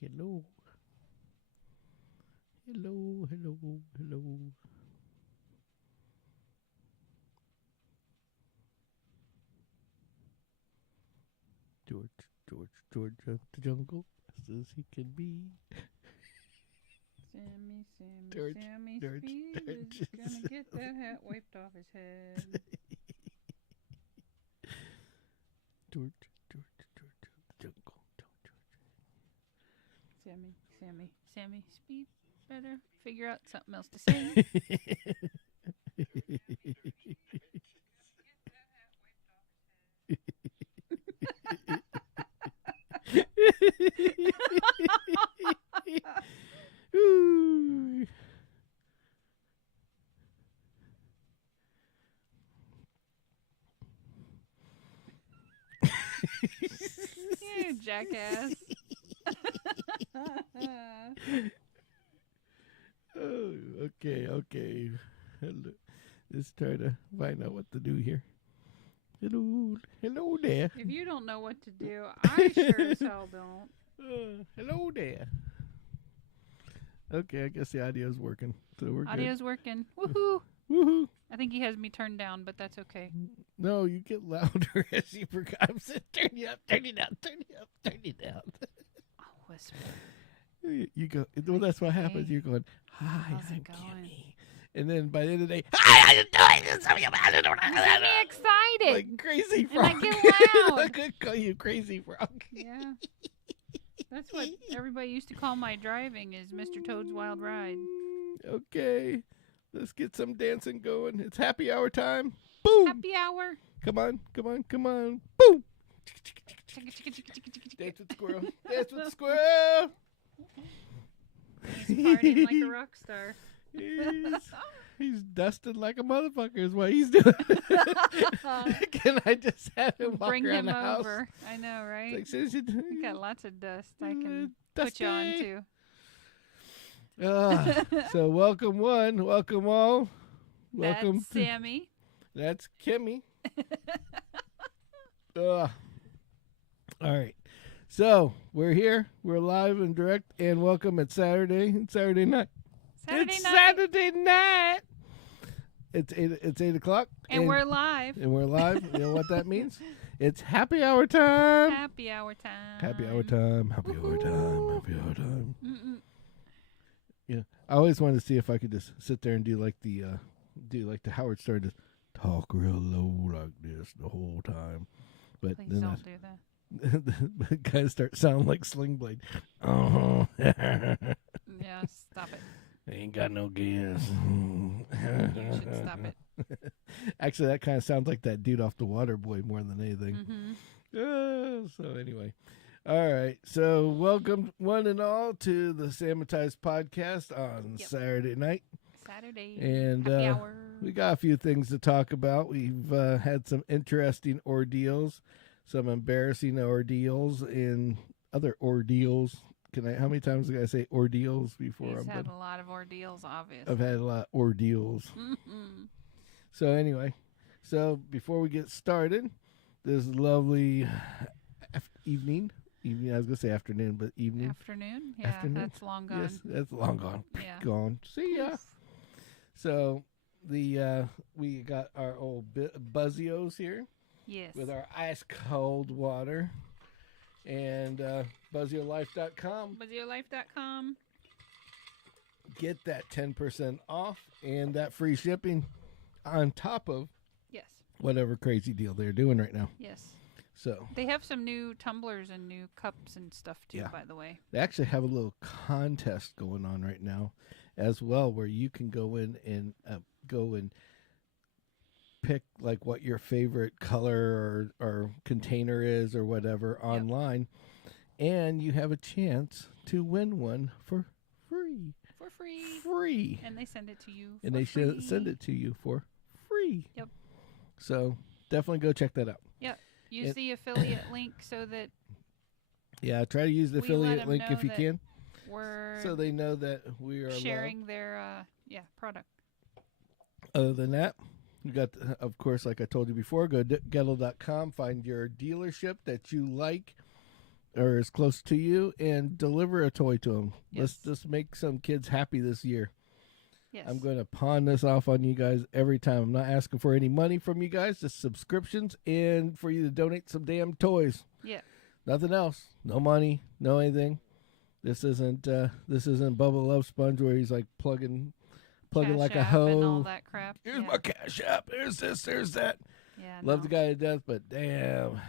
Hello. Hello, hello, hello. George of the jungle, as he can be. Sammy Speed is gonna get that hat wiped off his head. George of the jungle. Sammy Speed better figure out something else to say. Ooh. You jackass. Oh, okay. Let's try to find out what to do here. Hello there. If you don't know what to do, I sure as hell don't. Hello there. Okay, I guess the audio's working, so we're Audio's working. Woohoo! good. Woohoo! I think he has me turned down, but that's okay. No, you get louder as you forgot. I'm saying, turn you up, turn it down, turn it up, turn it down. I'll whisper. You go. Well, that's what happens. Okay. You're going. Hi, How's I'm it going? Kimmy. And then by the end of the day, hi, how you doing? You get me excited. Like crazy And I frog. get loud. I could call you crazy frog. Yeah. That's what everybody used to call my driving is Mr. Toad's Wild Ride. Okay, let's get some dancing going. It's happy hour time. Boom! Happy hour. Come on. Boom! Dance with the squirrel. Dance with the squirrel. He's partying like a rock star. He's dusting like a motherfucker is what he's doing. Can I just have him walk Bring around him the house? over. I know, right? Like, since you You got lots of dust I can put you on to. So welcome one, welcome all. Welcome That's Sammy. That's Kimmy. All right. So we're here. We're live and direct and welcome. It's Saturday. It's Saturday night. Saturday night. It's 8 o'clock. And we're live. And we're live. You know what that means? It's happy hour time. Happy hour time. Happy hour time. Happy hour time. Happy hour time. Mm-mm. Yeah. I always wanted to see if I could just sit there and do like the Howard Stern, just talk real low like this the whole time. But Please then don't do that. it kind of starts sounding like Sling Blade. Uh-huh. Yeah, stop it. Ain't got no gas. You should stop it. Actually, that kind of sounds like that dude off The Water Boy more than anything. Mm-hmm. So anyway. All right. So welcome one and all to the Samatized podcast on Saturday night. And Happy hour. we got a few things to talk about. We've had some interesting ordeals, some embarrassing ordeals, and other ordeals. How many times did I say ordeals before? He's had a lot of ordeals, obviously. I've had a lot of ordeals. Mm-hmm. So anyway, before we get started, this lovely evening. I was going to say afternoon, but evening. Afternoon? Yeah, Afternoon. that's long gone. Yes, that's long gone. Yeah. Gone. See ya. Oof. So we got our old Buzzios here. Yes. With our ice cold water. And BuzzioLife.com. BuzzioLife.com. Get that 10% off and that free shipping on top of whatever crazy deal they're doing right now. Yes. So they have some new tumblers and new cups and stuff too, by the way. They actually have a little contest going on right now as well, where you can go in and pick like what your favorite color or container is or whatever online, and you have a chance to win one for free. For free. Free. And they send it to you. And they send it to you for free. Yep. So definitely go check that out. Yep. Use the affiliate link so that. Yeah, try to use the affiliate link if you can. So they know that we are sharing their product. Other than that, you got, of course, like I told you before, go to Gettle.com, find your dealership that you like, or is close to you and deliver a toy to them. Yes. Let's just make some kids happy this year. Yes. I'm going to pawn this off on you guys every time. I'm not asking for any money from you guys, just subscriptions and for you to donate some damn toys. Yeah. Nothing else. No money, no anything. This isn't Bubba Love Sponge where he's like plugging Cash like a App hoe. and all that crap. Here's my Cash App. There's this, there's that. Yeah. Love the guy to death, but damn,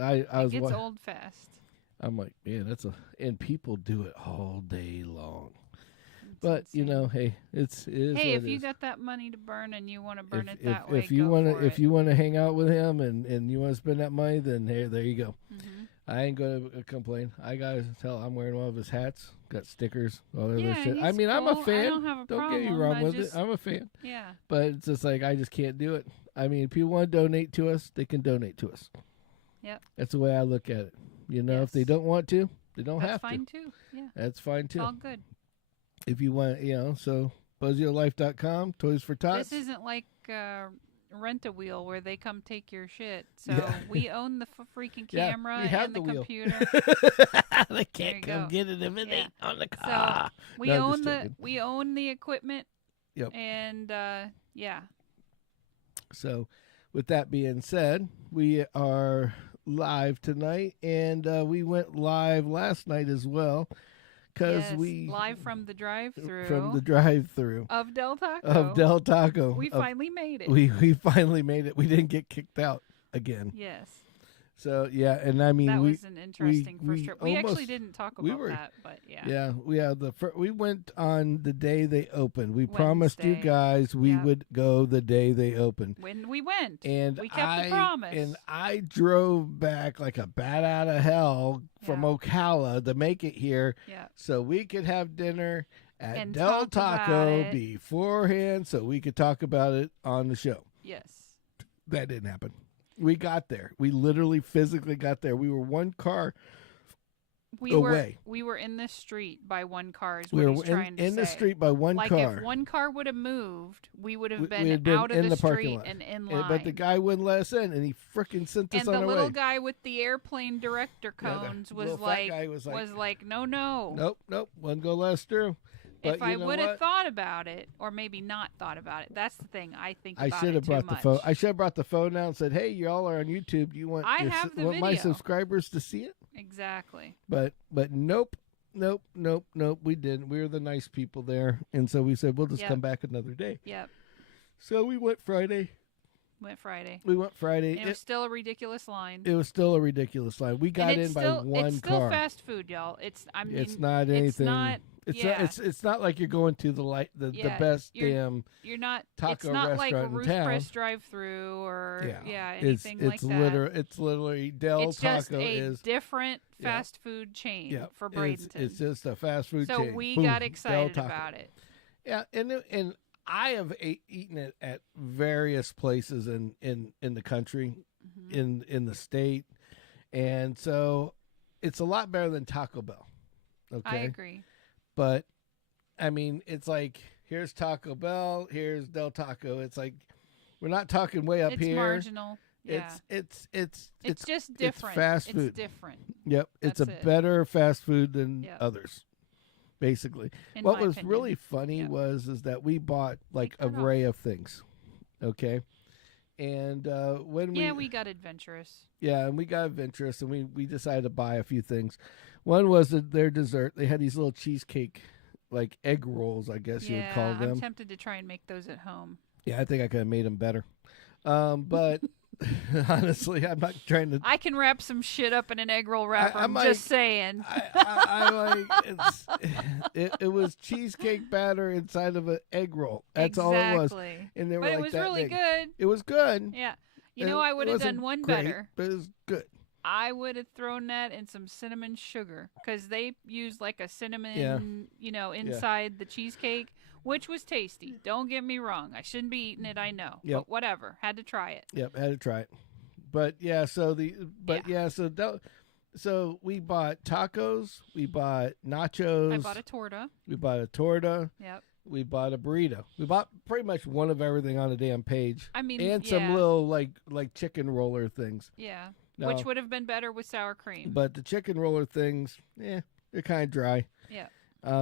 I was. It gets old fast. I'm like, man, and people do it all day long. It's But insane. you know, hey, it is. Hey, what if it you is. got that money to burn and you want to burn it if, that way, if you go want for to, if it. you want to hang out with him and you want to spend that money, then hey, there you go. Mhm. I ain't gonna complain. I gotta tell, I'm wearing one of his hats, got stickers, all that Yeah, other shit. he's I mean, I'm a cool. fan. I don't have a Don't get me problem. wrong I with just- it. I'm a fan, Yeah. but it's just like I just can't do it. I mean, if people want to donate to us, they can donate to us. Yep. That's the way I look at it. You know, if they Yes. don't want to, they don't That's have fine to. too. Yeah. That's fine It's too. all good. If you want, so BuzzYourLife.com, Toys for Tots. This isn't like Rent a Wheel where they come take your shit. So Yeah. we own the freaking Yeah, camera we have and the the wheel. computer. They There can't you come go. get it if it Yeah. ain't on the So car. we No, I'm own just joking. we own the equipment. Yep. And yeah. So, with that being said, we are live tonight, and we went live last night as well, because Yes, we live from the drive-through from the drive-through of Del Taco. of Del Taco. We finally made it. We finally made it. We didn't get kicked out again. Yes. So yeah, and I mean That we was an interesting we first trip. We actually almost- didn't talk we about were- that, but yeah. yeah we went on the day they opened. We promised you Wednesday. guys we Yeah. would go the day they opened. When we went, And we kept the promise. And I drove back like a bat out of hell from Yeah. Ocala to make it here yeah. so we could have dinner at And Del talk about Taco it. beforehand so we could talk about it on the show. Yes. That didn't happen. We got there. We literally physically got there. We were one car We away. we were in the street by one car is We what were he's trying to in the say. street by one like car. if one car would have moved, we would We- have we been, had been out of in the the parking street lot. and in And- line. but the guy wouldn't let us in, and he frickin' sent us and on the our little way. guy with the airplane director Yeah, the cones little was fat like, guy was like, no, no. Nope, wasn't gonna let us through. But If I you know would have what? thought about it, or maybe not thought about it, that's the thing. I think I about should it have too brought the much. phone. I should have brought the phone out and said, "Hey, y'all are on YouTube. Do you want I have the want my video. subscribers to see it?" Exactly. But nope. We didn't. We were the nice people there, and so we said we'll just Yep. come back another day. Yep. So we went Friday. Went Friday. We went Friday. And it was still a ridiculous line. It was still a ridiculous line. We got and in it's by still, one it's still car. fast food, y'all. It's It's not anything. It's not. Yeah. It's not like you're going to the Yeah, best you're- damn. You're not. taco it's not like restaurant in Ruth town. Chris drive-through or Yeah. anything like that. It's literally Del It's just Taco a is different Yeah. fast food chain yeah. for It's, Bradenton. it's just a fast food so chain. we Boom, got Del excited Taco. about it. Yeah, and I have eaten it at various places in the country, Mhm. in the state, and so it's a lot better than Taco Bell. Okay, I agree. but I mean, it's like here's Taco Bell, here's Del Taco. It's like we're not talking way up It's here. marginal. Yeah. It's just different. fast It's food. different. Yep, it's a That's it. better fast food than Yep. others, basically. In What my was opinion. really funny Yep. is that we bought like cut an array of things, okay, and when we got adventurous. and we got adventurous and we decided to buy a few things. One was their dessert. They had these little cheesecake like egg rolls, I guess you would call them. I'm tempted to try and make those at home. Yeah, I think I could have made them better, but honestly, I'm not trying to. I can wrap some shit up in an egg roll wrapper. I'm I'm like- just saying. I like it was cheesecake batter inside of an egg roll. That's all it was. Exactly. And they were But like it was that really big. good. It was good. Yeah. You It know, I would have wasn't done one great, better. but it was good. I would have thrown that in some cinnamon sugar because they use like a cinnamon, inside the cheesecake, which was tasty. Don't get me wrong. I shouldn't be eating it. I know. Yep. But whatever. Had to try it. Yep, had to try it. But yeah, so so we bought tacos, we bought nachos, I bought a torta. we bought a torta, Yep. we bought a burrito. We bought pretty much one of everything on the damn page. I mean, And some little like chicken roller things. Yeah. No. Which would have been better with sour cream. But the chicken roller things, they're kind of dry. Yeah.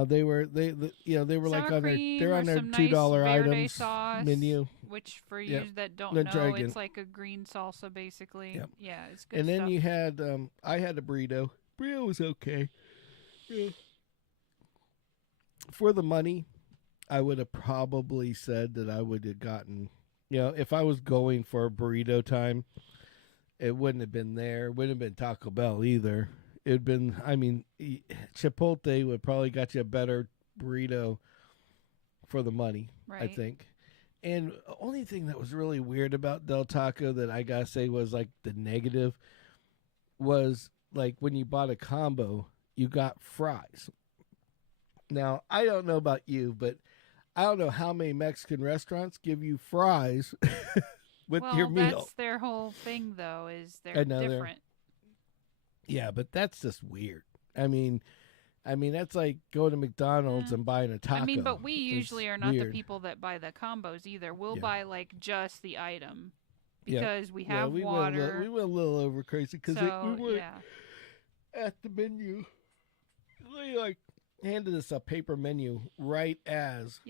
They were sour like on their $2 nice items sauce, menu. Which for you that don't Then know, it's like a green salsa basically. Yep. Yeah, it's good. And then stuff. you had I had a burrito. Burrito was okay. Yeah. For the money, I would have probably said that I would have gotten, if I was going for a burrito time, it wouldn't have been there. It wouldn't have been Taco Bell either. It'd been, Chipotle would probably got you a better burrito for the money, right. I think. And the only thing that was really weird about Del Taco that I gotta say was like the negative was like when you bought a combo, you got fries. Now, I don't know about you, but I don't know how many Mexican restaurants give you fries with your meal. Well, that's their whole thing, though, is they're different. Yeah, but that's just weird. I mean, that's like going to McDonald's and buying a taco. But we usually are not the people that buy the combos either. We'll buy like just the item because we have water. We went a little over crazy because we were at the menu. They like handed us a paper menu right as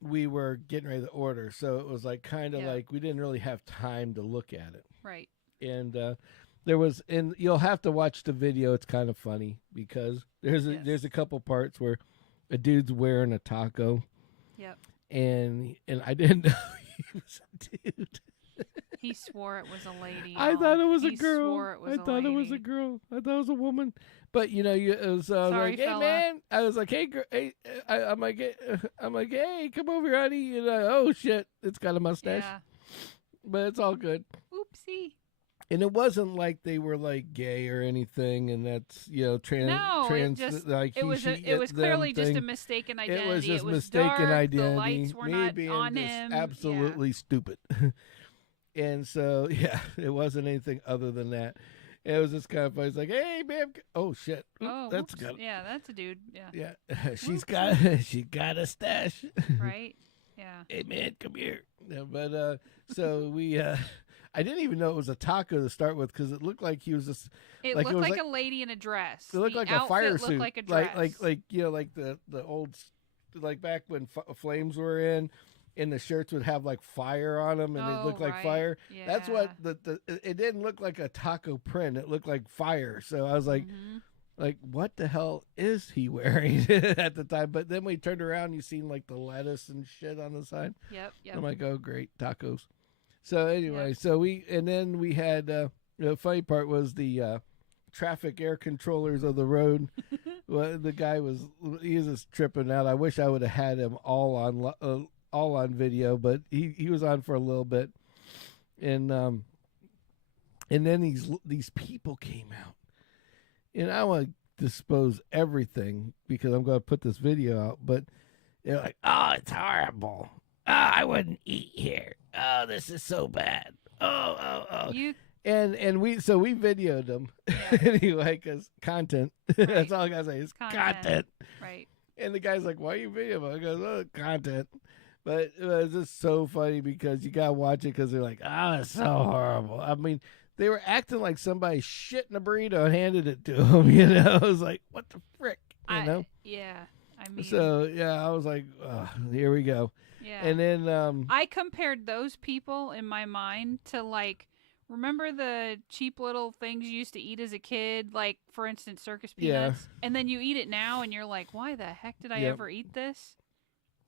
we were getting ready to order. So it was like kind of like we didn't really have time to look at it. Right. And and you'll have to watch the video. It's kind of funny because there's a couple parts where a dude's wearing a taco. Yep. And I didn't know he was a dude. He swore it was a lady. I thought it was a girl. I thought it was a girl. I thought it was a woman. But it was Sorry, like, hey fella. man. I was like, hey, I'm like, hey, come over, honey. And oh shit, it's got a mustache. Yeah. But it's all good. Oopsie. And it wasn't like they were like gay or anything, and that's trans. It was clearly just a mistaken identity. It was just mistaken dark, identity. The lights were not on him. Absolutely stupid. And so it wasn't anything other than that. It was just kind of funny. It's like, hey man, oh shit, that's good. Yeah, that's a dude. Yeah. Yeah, she got a stash. Right. Yeah. Hey man, come here. Yeah, but so we. I didn't even know it was a taco to start with because it looked like he was just. It looked like a lady in a dress. It looked like a fire suit. Like a dress. Like the old, like back when flames were in, and the shirts would have like fire on them, and they looked like fire. Yeah. That's what it didn't look like a taco print. It looked like fire. So I was like, what the hell is he wearing at the time? But then we turned around, you seen like the lettuce and shit on the side. Yep. I'm like, oh great, tacos. So anyway, then we had the funny part was the traffic air controllers of the road. Well, the guy was just tripping out. I wish I would have had him all on video, but he was on for a little bit, and then these people came out, and I want to dispose everything because I'm going to put this video out, but they're like, oh, it's horrible. Oh, I wouldn't eat here. Oh, this is so bad. Oh. And we videoed them anyway because content. Right. That's all I gotta say is content. Right. And the guy's like, "Why are you videoing?" I goes, "Oh, content." But it was just so funny because you gotta watch it because they're like, "Oh, it's so horrible." I mean, they were acting like somebody shit in a burrito and handed it to them. I was like, "What the frick?" Yeah. I mean. So I was like, "Here we go." Yeah. And then I compared those people in my mind to like, remember the cheap little things you used to eat as a kid, like for instance circus peanuts, and then you eat it now and you're like, why the heck did I ever eat this?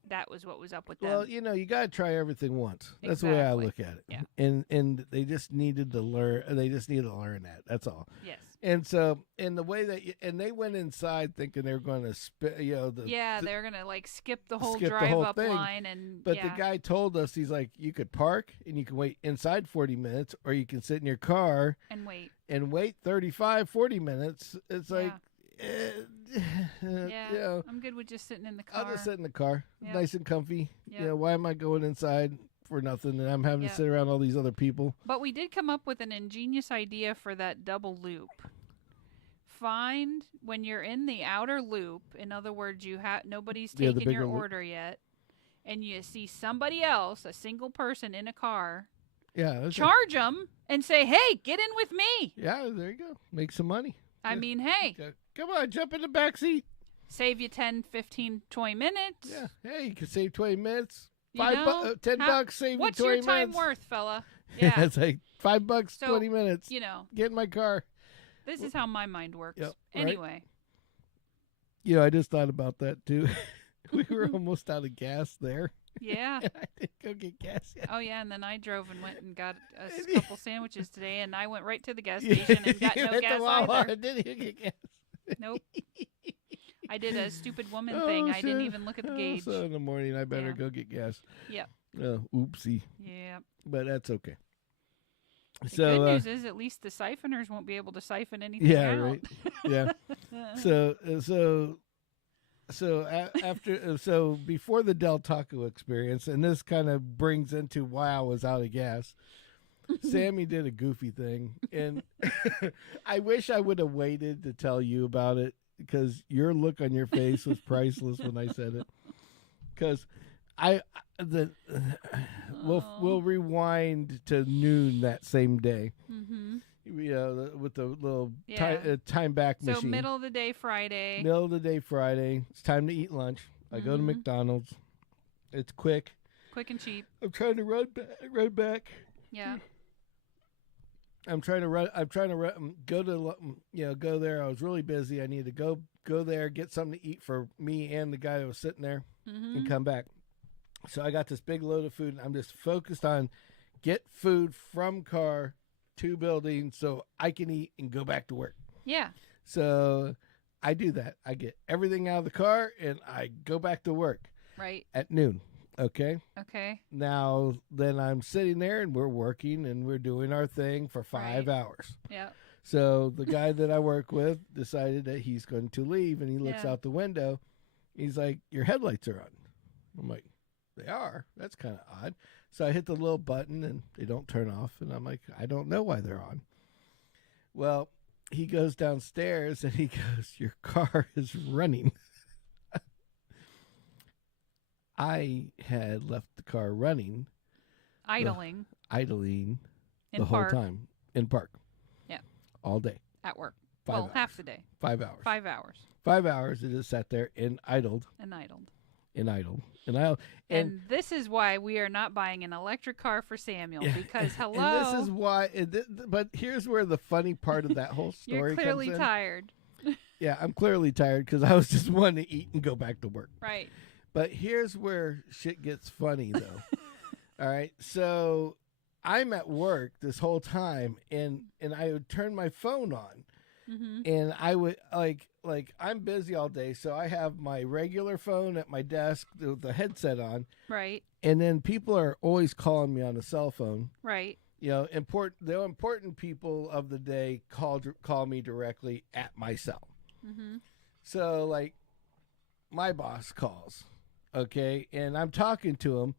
That was what was up with them. Well, you got to try everything once. That's the way I look at it. Yeah. And they just needed to learn. They just needed to learn that. That's all. Yes. And so, in the way that, and they went inside thinking they were going to spit, they're going to like skip the whole drive-up line, But the guy told us, he's like, you could park and you can wait inside 40 minutes, or you can sit in your car and wait 35, 40 minutes. It's like. I'm good with just sitting in the car. I'll just sit in the car, nice and comfy. Yep. Why am I going inside for nothing? And I'm having to sit around all these other people. But we did come up with an ingenious idea for that double loop. Find when you're in the outer loop. In other words, nobody's taken your order yet, and you see somebody else, a single person in a car, Yeah. Charge them and say, hey, get in with me. Yeah, there you go. Make some money. I mean, hey. Come on, jump in the back seat. Save you 10, 15, 20 minutes. Yeah. Hey, you can save 20 minutes. $10, save you 20 minutes. What's your time worth, fella? Yeah. It's like $5, so, 20 minutes. Get in my car. This is how my mind works. Yep, anyway. Right? I just thought about that, too. We were almost out of gas there. Yeah. And I didn't go get gas yet. Oh, yeah, and then I drove and went and got a couple sandwiches today, and I went right to the gas station and got no gas either. Didn't you get gas? Nope. I did a stupid woman thing. I didn't even look at the gauge. So in the morning, I better go get gas. Yep. Oopsie. Yeah. But that's okay. The good news is at least the siphoners won't be able to siphon anything out. Right. Yeah. So before the Del Taco experience, and this kind of brings into why I was out of gas, Sammy did a goofy thing, and I wish I would have waited to tell you about it, because your look on your face was priceless when I said it. Because we'll rewind to noon that same day. Mm-hmm. With the little time back machine. So middle of the day Friday. It's time to eat lunch. I go to McDonald's. It's quick and cheap. I'm trying to run back. Yeah. I'm trying to run. Go there. I was really busy. I needed to go there, get something to eat for me and the guy that was sitting there, and come back. So I got this big load of food, and I'm just focused on get food from car to building so I can eat and go back to work. Yeah. So I do that. I get everything out of the car, and I go back to work. Right. At noon. Okay. Now, then I'm sitting there, and we're working, and we're doing our thing for 5 hours. Yeah. So the guy that I work with decided that he's going to leave, and he looks out the window. He's like, your headlights are on. I'm like, they are? That's kind of odd. So I hit the little button, and they don't turn off, and I'm like, I don't know why they're on. Well, he goes downstairs, and he goes, your car is running. I had left the car running. Idling. The whole time. In park. Yeah. All day. At work. 5 hours. Half the day. 5 hours. 5 hours. 5 hours. It just sat there and idled. And this is why we are not buying an electric car for Samuel, because hello. And this is why. But here's where the funny part of that whole story You're clearly comes in. Tired. Yeah, I'm clearly tired because I was just wanting to eat and go back to work. Right. But here's where shit gets funny, though. All right, so I'm at work this whole time, and I would turn my phone on, and I would like I'm busy all day, so I have my regular phone at my desk with the headset on, right? And then people are always calling me on a cell phone, right? The important people of the day call me directly at my cell. So like my boss calls, okay, and I'm talking to him,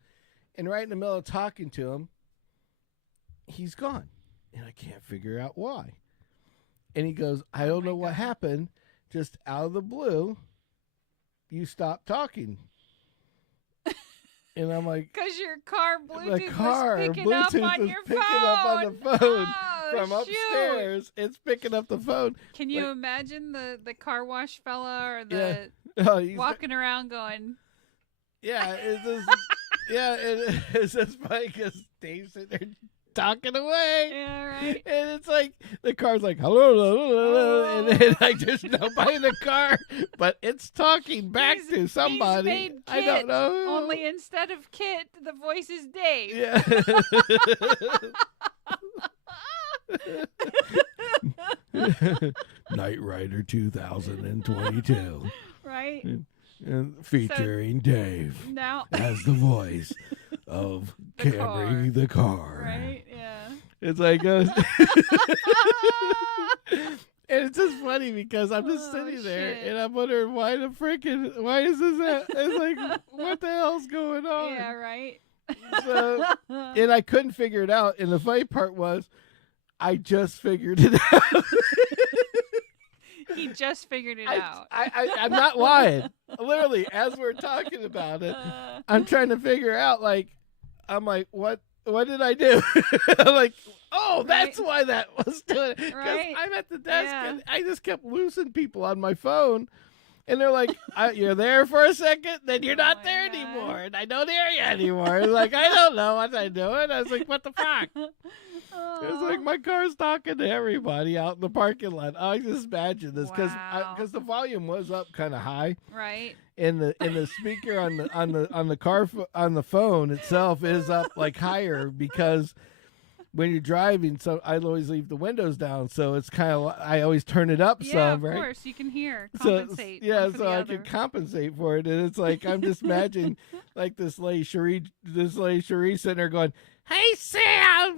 and right in the middle of talking to him, he's gone, and I can't figure out why. And he goes, I don't know what happened. Just out of the blue, you stopped talking. And I'm like, because your car Bluetooth was picking up on the phone from upstairs. It's picking up the phone. Can you imagine the car wash fella or the walking around going? Yeah, it's just funny because Dave's sitting there talking away. Yeah, right. And it's like the car's like hello, and then like there's nobody in the car, but it's talking back to somebody. He's made Kit, I don't know. Only instead of Kit, the voice is Dave. Yeah. Knight Rider 2022. Right. And featuring Dave as the voice of Camry the car. Right, yeah. It's like and it's just funny because I'm just sitting there and I'm wondering why is this at? It's like, what the hell's going on? Yeah, right. So, and I couldn't figure it out. And the funny part was, I just figured it out. He just figured it out. I'm not lying. Literally, as we're talking about it, I'm trying to figure out, I'm like, what what did I do? I'm like, oh, that's Right. why that was doing it. Because Right. I'm at the desk Yeah. and I just kept losing people on my phone. And they're like, you're there for a second, then you're not my there God. anymore. And I don't hear you anymore. It's like, I don't know what I'm doing. I was like, what the fuck? It's like my car's talking to everybody out in the parking lot. I just imagine this because Wow. the volume was up kind of high, Right. and the speaker on the car on the phone itself is up like higher because when you're driving, so I always leave the windows down, so it's kind of I always turn it up Yeah, some, of right? course. You can hear. So Compensate. yeah, one for so the I other. can compensate for it, and it's like I'm just imagining like this lady Cherie sitting there going, "Hey Sam,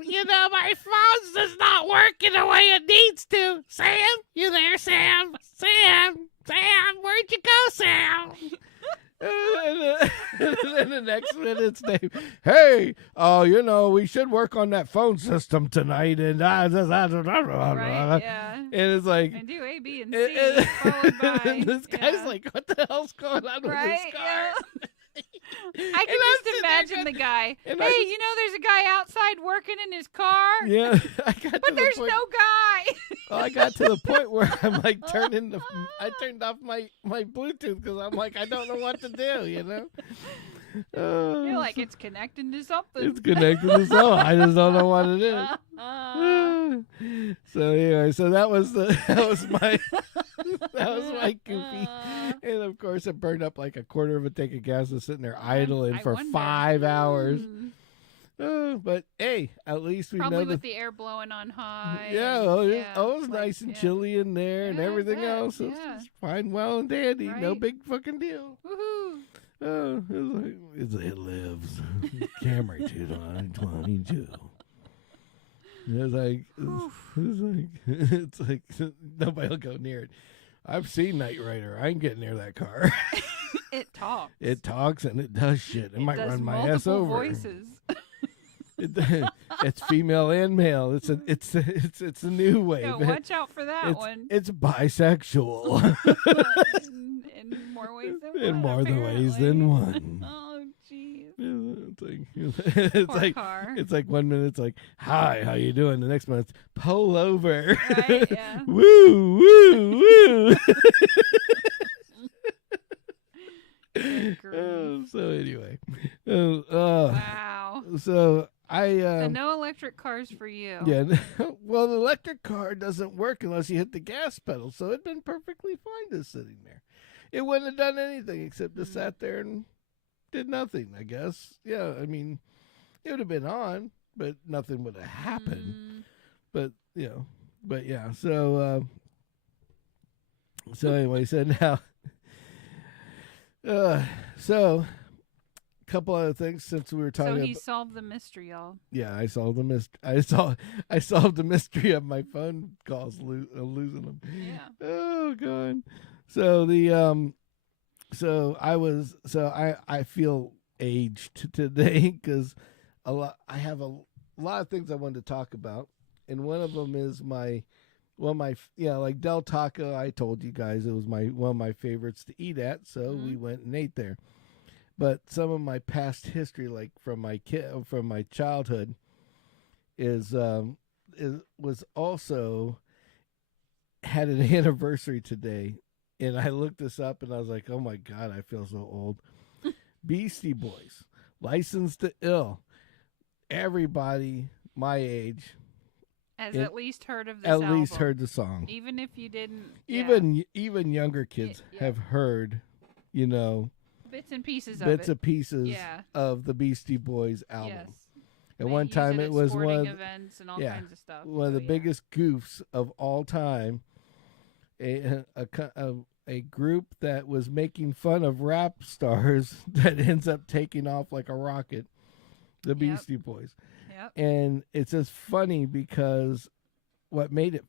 my phone's just not working the way it needs to. Sam, you there, Sam? Sam, where'd you go, Sam?" And then the next minute's name, hey, we should work on that phone system tonight, and Right, yeah. and it's like, And do A, B, and C, followed by. and this guy's yeah. like, what the hell's going on with Right, this car? yeah. I And can I'm just sitting there imagine going- the guy. and Hey, I just- there's a guy outside working in his car, Yeah, I got to but the there's point. no guy. Well, I got to the point where I'm like I turned off my Bluetooth because I'm like, I don't know what to do, You're like, it's connecting to something. it's connected to something. I just don't know what it is. So anyway, so that was my goofy, and of course it burned up like a quarter of a tank of gas, was sitting there idling I for wonder. 5 hours. Hmm. But hey, at least we Probably know with that. the air blowing on high. Yeah, and- it was like, nice and yeah. chilly in there and Yeah, I everything bet, else. It was yeah. just fine, well and dandy. No Right. big fucking deal. Woohoo. Oh, it lives. Camry 2022. It's like nobody will go near it. I've seen Knight Rider. I ain't getting near that car. It talks. It talks and it does shit. It might does run my multiple ass over. voices. It's female and male. It's a new wave. Yeah, watch out for that one. It's bisexual. in more ways than one. In more ways apparently. than one. Oh, jeez. It's Poor like car. it's like 1 minute it's like, hi, how you doing? The next minute it's pull over. Right, yeah. Woo, woo, woo. Good grief. So anyway. Wow. So I So no electric cars for you. yeah, well, the electric car doesn't work unless you hit the gas pedal, so it'd been perfectly fine just sitting there. It wouldn't have done anything except just sat there and did nothing, I guess. Yeah, I mean, it would have been on, but nothing would have happened. But yeah. So anyway, so now, so a couple other things since we were talking. So he solved the mystery, y'all. Yeah, I solved the mystery. I solved the mystery of my phone calls losing them. Yeah. Oh god. So I feel aged today because I have a lot of things I wanted to talk about, and one of them is like Del Taco. I told you guys it was one of my favorites to eat at, so we went and ate there. But some of my past history, like from my childhood, was also had an anniversary today, and I looked this up and I was like, oh my god, I feel so old. Beastie Boys, Licensed to Ill. Everybody my age Has at least heard of this at album. least heard the song. Even if you didn't. Even younger kids have heard, bits and pieces yeah. of the Beastie Boys album. Yes. At They one use time at it was sporting one of events and all yeah, kinds of stuff. one of the biggest goofs of all time. A group that was making fun of rap stars that ends up taking off like a rocket. The Beastie Boys. Yep. And it's just funny because what made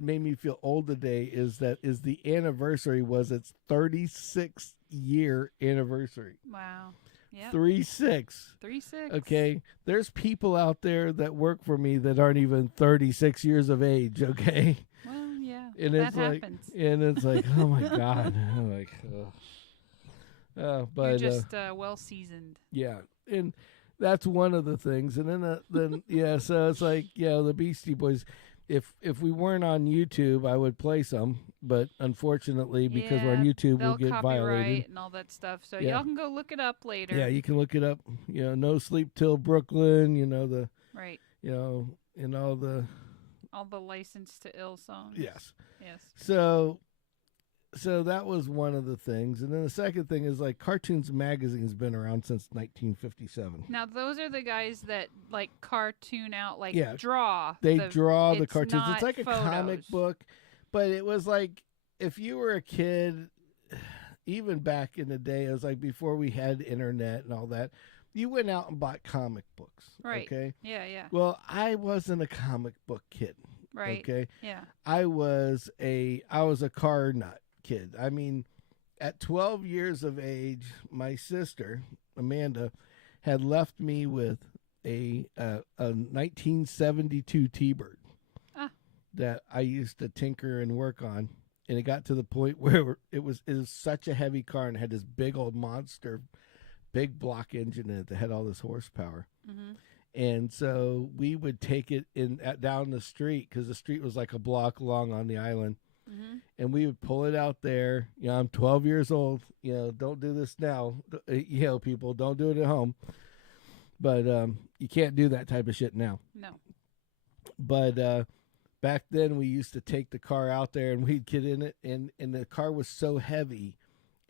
me feel old today is the anniversary was its 36th year anniversary. Wow. Yep. 36. 36. Okay. There's people out there that work for me that aren't even 36 years of age. Okay. Well, yeah. And that it's like, happens. and it's like, oh my god. I'm like, but you're just well seasoned. yeah. And that's one of the things. And then yeah, so it's like, the Beastie Boys. If we weren't on YouTube, I would play some, but unfortunately, because we're on YouTube, we'll get violated and all that stuff. So Yeah. y'all can go look it up later. Yeah, you can look it up. No Sleep Till Brooklyn. Right. And all the License to Ill songs. yes. Yes. So that was one of the things. And then the second thing is like Cartoons Magazine has been around since 1957. Now, those are the guys that like cartoon out, like draw. They draw the cartoons. It's like photos. A comic book, but it was like if you were a kid, even back in the day, it was like before we had internet and all that, you went out and bought comic books. Right. Okay? Yeah, yeah. Well, I wasn't a comic book kid. Right. Okay? Yeah. I was a car nut kid. I mean, at 12 years of age, my sister, Amanda, had left me with a 1972 T-Bird that I used to tinker and work on. And it got to the point where it was such a heavy car and had this big old monster, big block engine in it that had all this horsepower. Mm-hmm. And so we would take it down the street because the street was like a block long on the island. Mm-hmm. And we would pull it out there. I'm 12 years old. Don't do this now. People, don't do it at home. But you can't do that type of shit now. No. But back then we used to take the car out there and we'd get in it. And the car was so heavy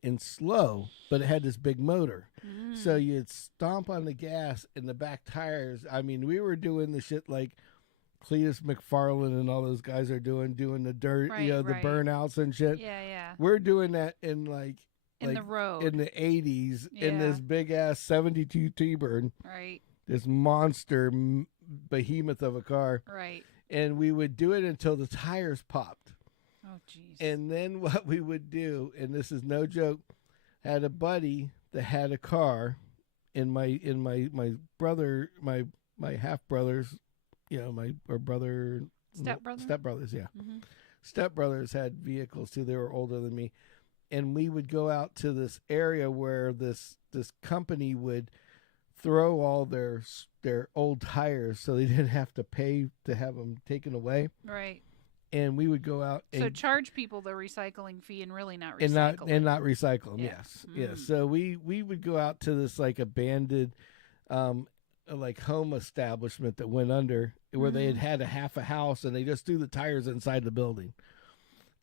and slow, but it had this big motor. Mm. So you'd stomp on the gas and the back tires. I mean, we were doing the shit like Cletus McFarlane and all those guys are doing the dirt, the burnouts and shit. Yeah, yeah. We're doing that in the road in the 80s in this big ass 72 T-Bird. Right. This monster behemoth of a car. Right. And we would do it until the tires popped. Oh, jeez. And then what we would do, and this is no joke, had a buddy that had a car, and my brother, my half brothers. My brother, stepbrothers, yeah. Mm-hmm. Stepbrothers had vehicles too. They were older than me, and we would go out to this area where this company would throw all their old tires, so they didn't have to pay to have them taken away. Right. And we would go out and charge people the recycling fee and really not recycle and not recycle them. Yeah. Yes, yes. So we would go out to this like abandoned. Like home establishment that went under where they had a half a house and they just threw the tires inside the building.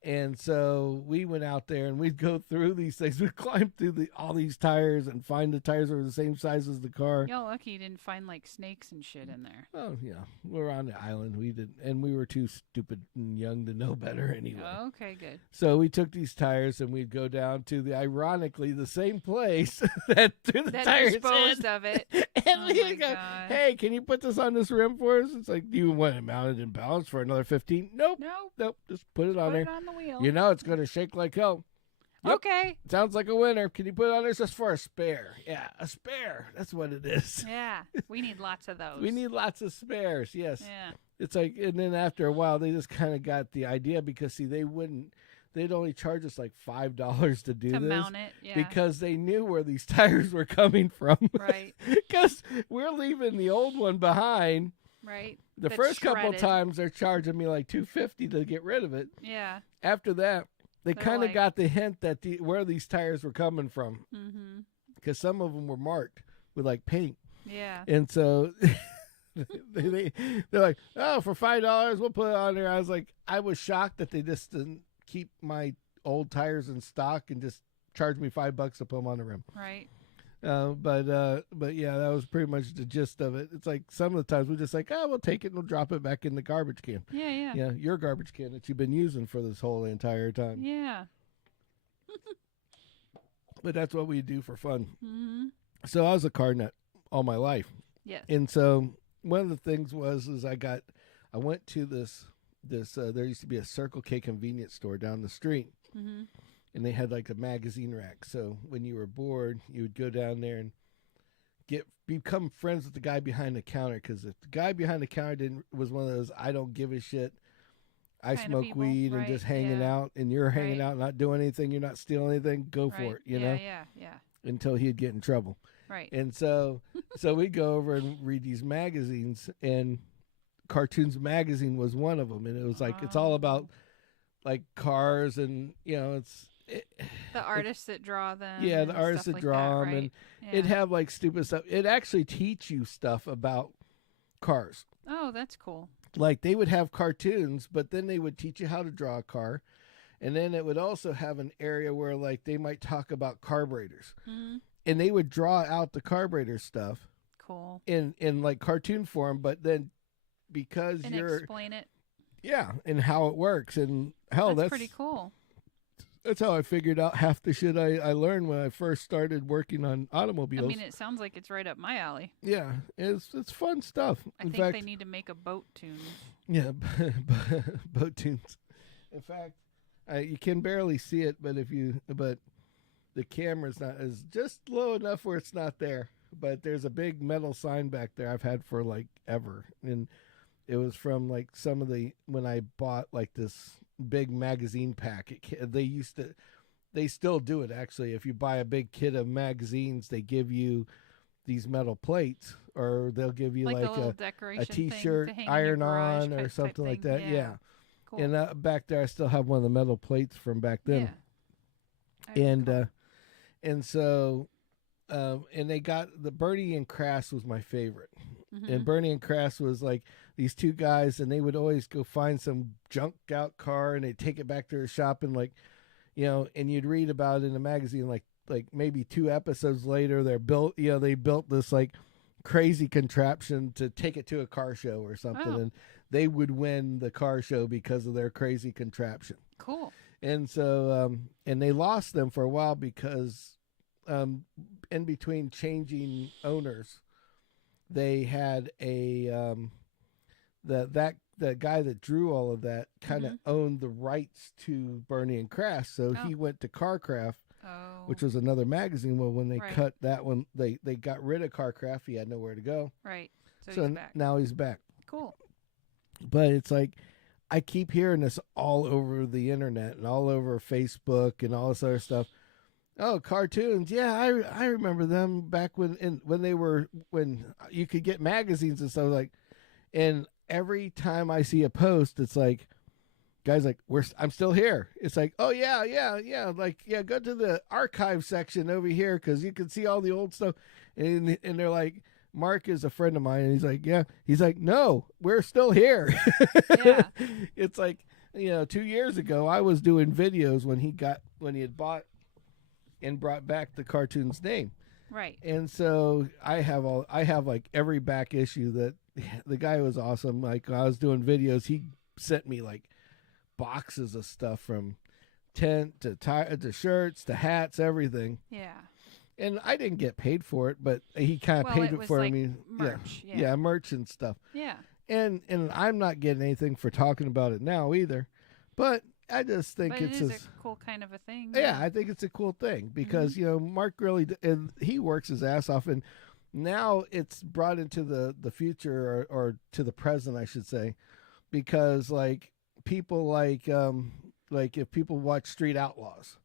And so we went out there and we'd go through these things. We'd climb through all these tires and find the tires that were the same size as the car. Y'all lucky you didn't find like snakes and shit in there. Oh yeah, we're on the island. We did, and we were too stupid and young to know better anyway. Oh, okay, good. So we took these tires and we'd go down to ironically the same place that threw the tires disposed of it. And we go, hey, can you put this on this rim for us? It's like, do you want it mounted and balanced for another 15? Nope. Just put it on there. Put it on the wheel. It's going to shake like hell. Yep. Okay. Sounds like a winner. Can you put it on there just for a spare? Yeah, a spare. That's what it is. Yeah. We need lots of those. We need lots of spares, yes. Yeah. It's like, and then after a while, they just kind of got the idea because, see, they'd only charge us like $5 to do to this. Mount it, yeah. Because they knew where these tires were coming from. Right. Because we're leaving the old one behind. Right. The first couple times they're charging me like $250 to get rid of it. Yeah. After that, they kind of got the hint that where these tires were coming from. Mm-hmm. Because some of them were marked with like paint. Yeah. And so they're like, oh, for $5, we'll put it on there. I was shocked that they just didn't keep my old tires in stock and just charge me $5 to put them on the rim. Right. But yeah, that was pretty much the gist of it. It's like some of the times we're just like, we'll take it and we'll drop it back in the garbage can. Yeah, yeah. Yeah, your garbage can that you've been using for this whole entire time. Yeah. But that's what we do for fun. Mm-hmm. So I was a car nut all my life. Yes. And so one of the things is I went to this there used to be a Circle K convenience store down the street. Mm-hmm. And they had like a magazine rack. So when you were bored, you would go down there and become friends with the guy behind the counter. Because if the guy behind the counter was one of those I don't give a shit, I smoke weed and just hanging out, and you're hanging out, not doing anything, you're not stealing anything, go for it, you know? Yeah. Until he'd get in trouble. Right. And so we go over and read these magazines, and Cartoons Magazine was one of them. And it was like, it's all about like cars, and the artists that draw them. Yeah, the artists that like draw them, right? and it'd have like stupid stuff. It actually teach you stuff about cars. Oh, that's cool. Like they would have cartoons, but then they would teach you how to draw a car. And then it would also have an area where like they might talk about carburetors. Mm-hmm. And they would draw out the carburetor stuff. Cool. In like cartoon form, but then because and you're explain it. Yeah, and how it works, and hell, that's pretty cool. That's how I figured out half the shit I learned when I first started working on automobiles. I mean, it sounds like it's right up my alley. Yeah, it's fun stuff. I think they need to make a boat tune. Yeah, boat tunes. In fact, you can barely see it, but the camera's not is just low enough where it's not there. But there's a big metal sign back there I've had for like ever, and it was from like when I bought like this big magazine pack. They still do it actually. If you buy a big kit of magazines, they give you these metal plates, or they'll give you like a t-shirt iron on or something like that. Yeah. Cool. And back there, I still have one of the metal plates from back then. Yeah. And so, and they got the Bernie and Crass was my favorite. Mm-hmm. And Bernie and Crass was like these two guys, and they would always go find some junked out car, and they'd take it back to their shop, and like, and you'd read about it in a magazine, like maybe 2 episodes later, they built this like crazy contraption to take it to a car show or something, and they would win the car show because of their crazy contraption. Cool. And so, and they lost them for a while because, in between changing owners, they had the guy that drew all of that kind of owned the rights to Bernie and Crass, so he went to Carcraft, which was another magazine. Well, when they cut that one, they got rid of Carcraft. He had nowhere to go. Right. So he's back. Now he's back. Cool. But it's like, I keep hearing this all over the internet and all over Facebook and all this other stuff. Oh, cartoons. Yeah, I remember them back when you could get magazines and stuff like, and every time I see a post, it's like, guys like, I'm still here. It's like, oh yeah. Like, yeah, go to the archive section over here, 'cause you can see all the old stuff. And they're like, Mark is a friend of mine, and he's like, yeah. He's like, no, we're still here. Yeah. It's like, 2 years ago, I was doing videos when he had bought and brought back the cartoon's name. Right. And so I have like every back issue. That the guy was awesome. Like, when I was doing videos, he sent me like boxes of stuff, from tent to shirts to hats, everything. Yeah. And I didn't get paid for it, but he kind of paid it for like me. Merch. Yeah, merch and stuff. Yeah. And I'm not getting anything for talking about it now either. But I just think it's a cool kind of a thing. Yeah, I think it's a cool thing because, Mark really, and he works his ass off, and now it's brought into the future or to the present, I should say, because like people like if people watch Street Outlaws,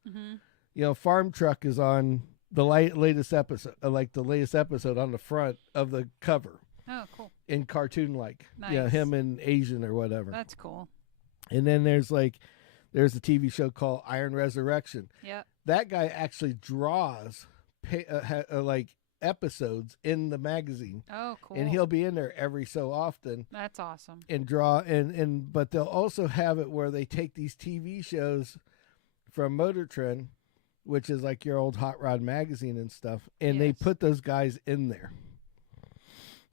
Farm Truck is on the latest episode, the latest episode on the front of the cover. Oh, cool. In cartoon, like, nice. Him in Asian or whatever. That's cool. And then there's a TV show called Iron Resurrection. Yeah. That guy actually draws like episodes in the magazine. Oh, cool. And he'll be in there every so often. That's awesome. And draw but they'll also have it where they take these TV shows from Motor Trend, which is like your old Hot Rod magazine and stuff, and they put those guys in there.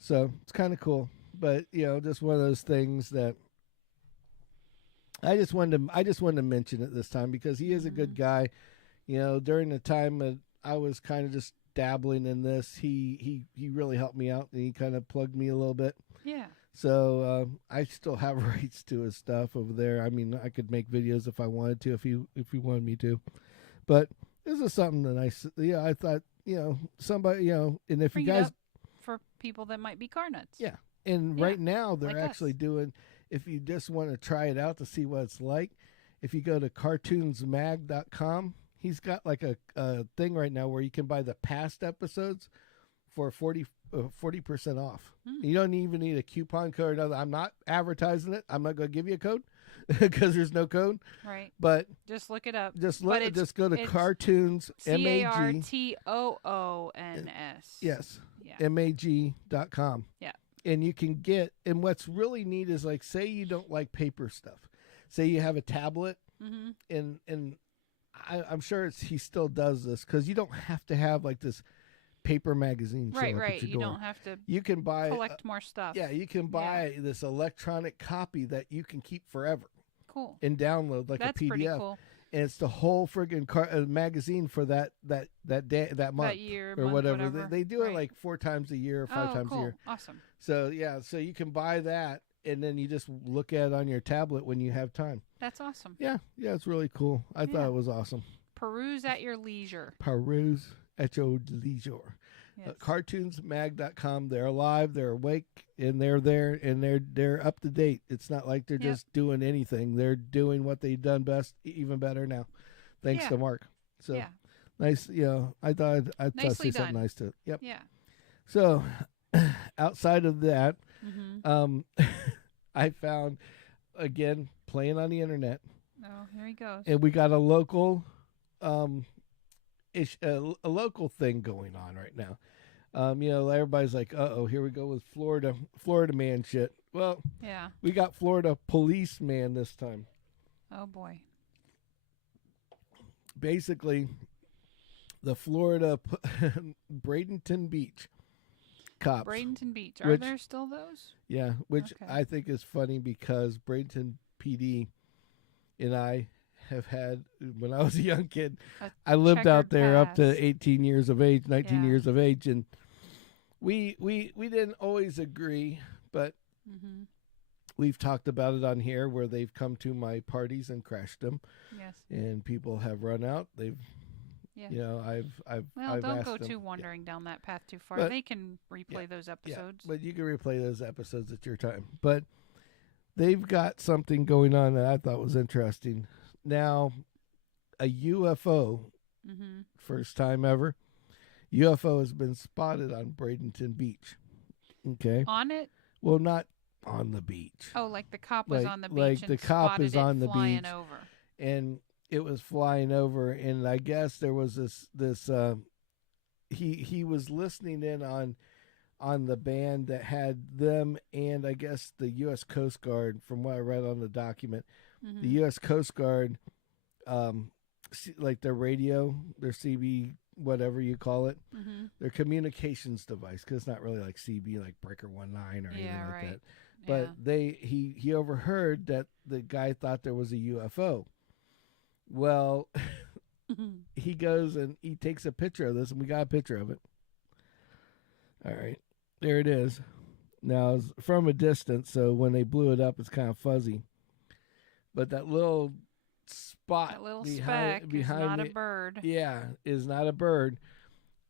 So it's kind of cool, but just one of those things that I just wanted to mention it this time because he is a good guy. During the time that I was kind of just dabbling in this, he really helped me out, and he kind of plugged me a little bit. Yeah. So I still have rights to his stuff over there. I mean, I could make videos if I wanted to, if he wanted me to. But this is something that I thought, somebody, and if Bring you guys, for people that might be car nuts. Yeah. And right now they're like actually doing, if you just want to try it out to see what it's like, if you go to cartoonsmag.com, he's got like a thing right now where you can buy the past episodes for 40% off. You don't even need a coupon code. Or nothing. I'm not advertising it. I'm not going to give you a code because there's no code. Right. But just look it up. Just go to Cartoons CARTOONS. Yes. Yeah. MAG.com. Yeah. And you can get, and what's really neat is like, say you don't like paper stuff. Say you have a tablet, and I'm sure he still does this because you don't have to have like this paper magazine. Right. You don't have to. You can buy collect more stuff. Yeah, you can buy this electronic copy that you can keep forever. Cool. And download like That's a PDF. Pretty cool. And it's the whole friggin' magazine for that day, that month, that year, or month, whatever. They do it like 4 times a year, or 5 times cool. a year. Awesome. So so you can buy that, and then you just look at it on your tablet when you have time. That's awesome. Yeah, it's really cool. I thought it was awesome. Peruse at your leisure. Peruse at your leisure. Yes. Cartoonsmag.com. They're alive. They're awake, and they're there, and they're up to date. It's not like they're just doing anything. They're doing what they've done best, even better now, thanks to Mark. So nice. I thought I'd say something nice to it. Yep. Yeah. So outside of that, I found again playing on the internet. Oh, here he goes. And we got a local a local thing going on right now. Everybody's like, here we go with Florida man shit. Well, we got Florida policeman this time. Oh boy. Basically, the Florida Bradenton Beach cops. Bradenton Beach. Are there still those? Yeah, which I think is funny because Bradenton PD and I have had, when I was a young kid, I lived out there up to 18 years of age, 19 years of age, and we didn't always agree, but we've talked about it on here where they've come to my parties and crashed them. Yes. And people have run out. They've I've don't go them, too wandering down that path too far. They can replay those episodes. But you can replay those episodes at your time. But they've got something going on that I thought was interesting. Now, a UFO, first time ever, UFO has been spotted on Bradenton Beach. Okay. On it? Well, not on the beach. Oh, like the cop was on the beach like and the cop is on the beach over. And it was flying over, and I guess there was this he was listening in on the band that had them, and I guess the U.S. Coast Guard, from what I read on the document. The U.S. Coast Guard, like their radio, their CB, whatever you call it, their communications device, because it's not really like CB, like Breaker 19 or anything like that. But he overheard that the guy thought there was a UFO. Well, he goes and he takes a picture of this, and we got a picture of it. All right, there it is. Now, it's from a distance, so when they blew it up, it's kind of fuzzy. But that little spot, that little speck is not a bird. Yeah, is not a bird.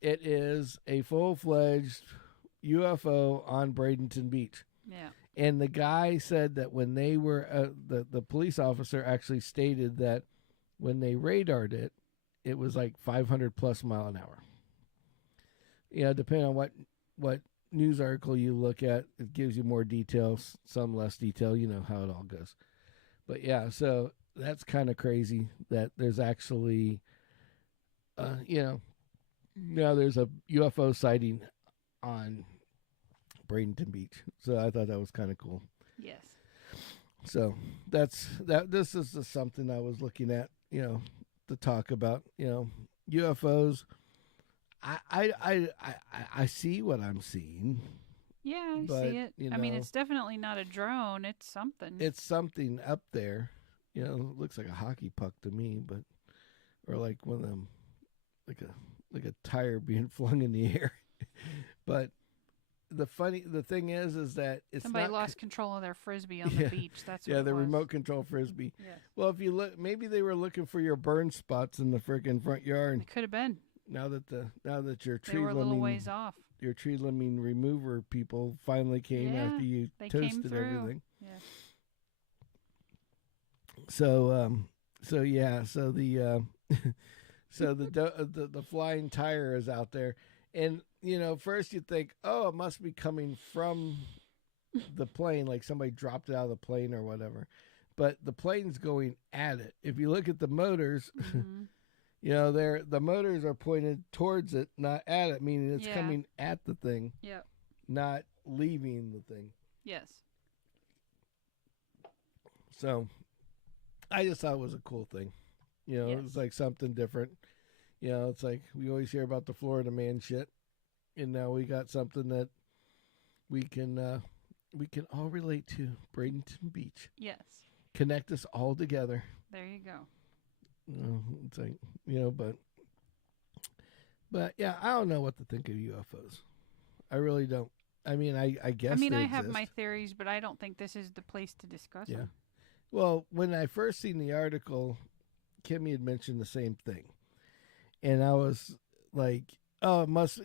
It is a full-fledged UFO on Bradenton Beach. Yeah. And the guy said that when they were, the police officer actually stated that when they radared it, it was like 500 plus mile an hour. Depending on what news article you look at, it gives you more details, some less detail. You know how it all goes. But yeah, so that's kind of crazy that there's actually, now there's a UFO sighting on Bradenton Beach. So I thought that was kind of cool. Yes. So this is just something I was looking at, to talk about, UFOs. I see what I'm seeing. Yeah, I see it. I mean, it's definitely not a drone. It's something. It's something up there. It looks like a hockey puck to me, or like one of them, like a tire being flung in the air. But the thing is that it's somebody lost control of their frisbee on the beach. That's what the remote control frisbee. Yes. Well, if you look, maybe they were looking for your burn spots in the freaking front yard. It could have been. Now that your tree they were a little ways off. Your tree limbing remover people finally came after you toasted everything. Yeah. So the so the flying tire is out there, And first you think, oh, it must be coming from the plane, like somebody dropped it out of the plane or whatever. But the plane's going at it. If you look at the motors, Mm-hmm. the motors are pointed towards it, not at it, meaning it's coming at the thing, not leaving the thing. Yes. So I just thought it was a cool thing. It was like something different. It's like we always hear about the Florida man shit, and now we got something that we can all relate to. Bradenton Beach. Yes. Connect us all together. There you go. It's like but yeah, I don't know what to think of UFOs. I really don't. I mean, I guess. I mean, I exist. have my theories, but I don't think this is the place to discuss them. Well, when I first seen the article, Kimmy had mentioned the same thing, and I was like, "Oh, it must